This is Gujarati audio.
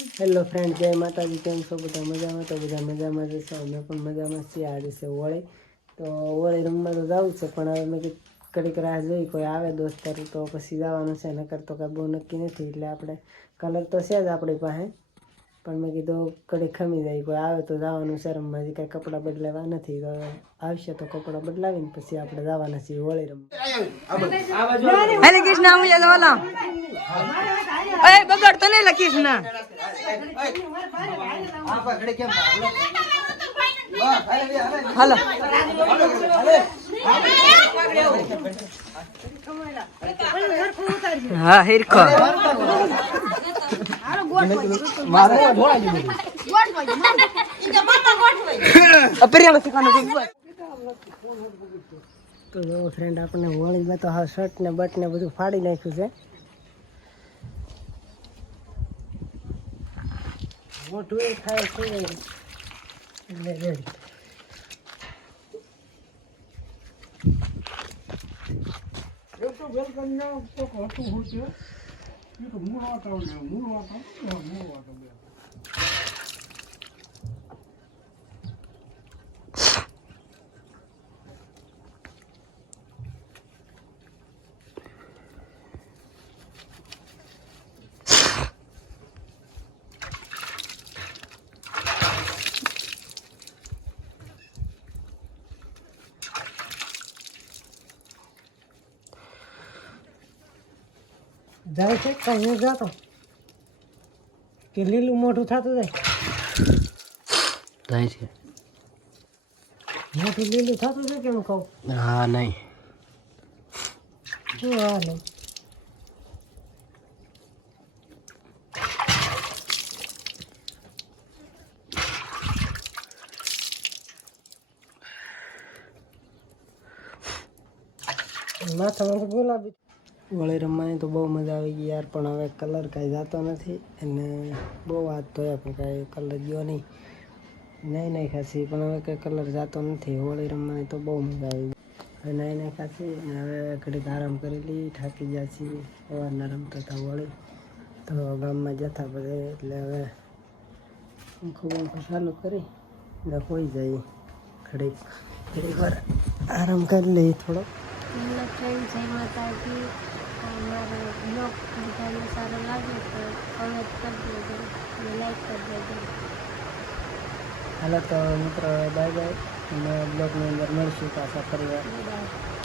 હેલો ફ્રેન્ડ, જય માતાજી. કેમ છો બધા? મજામાં? તો બધા મજામાં જ છો. અમે પણ મજામાં છીએ. આજે છે હોળી, તો હોળી રમવા તો જવું છે, પણ હવે મેં ઘડીક રાહ જોઈ કોઈ આવે દોસ્તારું તો પછી જવાનું છે. નકર તો કાંઈ બહુ નક્કી નથી. એટલે આપણે કલર તો છે જ આપણી પાસે, પણ મેં કીધું ઘડીક ખમી જાય, કોઈ આવે તો જવાનું છે રમવા. હજી કાંઈ કપડાં બદલાવા નથી, તો આવશે તો કપડાં બદલાવીને પછી આપણે જવાના છીએ હોળી રમવા. હરે કૃષ્ણ બગડતો નહીં લખીશ ના હાલો હા હિરખો તો જો ફ્રેન્ડ, આપણે હોળીમાં તો હા શર્ટ ને બટ ને બધું ફાડી નાખ્યું છે. મોટું એ થાય છે એટલે રેડી. જાય છે કઈ જતો કે લીલું મોઢું થતું જાય છે મોઢું લીલું થતું છે કેમ કહું? હા નહીં શું હાલ માથામાં ગુલાબી. હોળી રમવાની તો બહુ મજા આવી ગઈ યાર, પણ હવે કલર કાંઈ જતો નથી અને બહુ હાથ ધોયા પણ કાંઈ કલર ગયો નહીં ખાસી, પણ હવે કંઈ કલર જતો નથી. હોળી રમવાની તો બહુ મજા આવી ગઈ. હવે નહીં ખાસી અને હવે ઘડીક આરામ કરી લઈ, થાકી ગયા છીએ. સવારના રમતા હતા હોળી તો ગામમાં જતા બધે, એટલે હવે પંખો ચાલુ કરી એટલે હોઈ જઈએ. ઘડીક વાર આરામ કરી લઈએ થોડો. હેલો ફ્રેન્ડ, જય માતાજી. અમારો બ્લોગ બધાને સારો લાગે તો કમેન્ટ કરી દેજો અને લાઈક કરી દેજો. હાલો તો મિત્રો, બાય બાય. અને બ્લોગની અંદર મળશું પાછા ફરી વાર. બાય.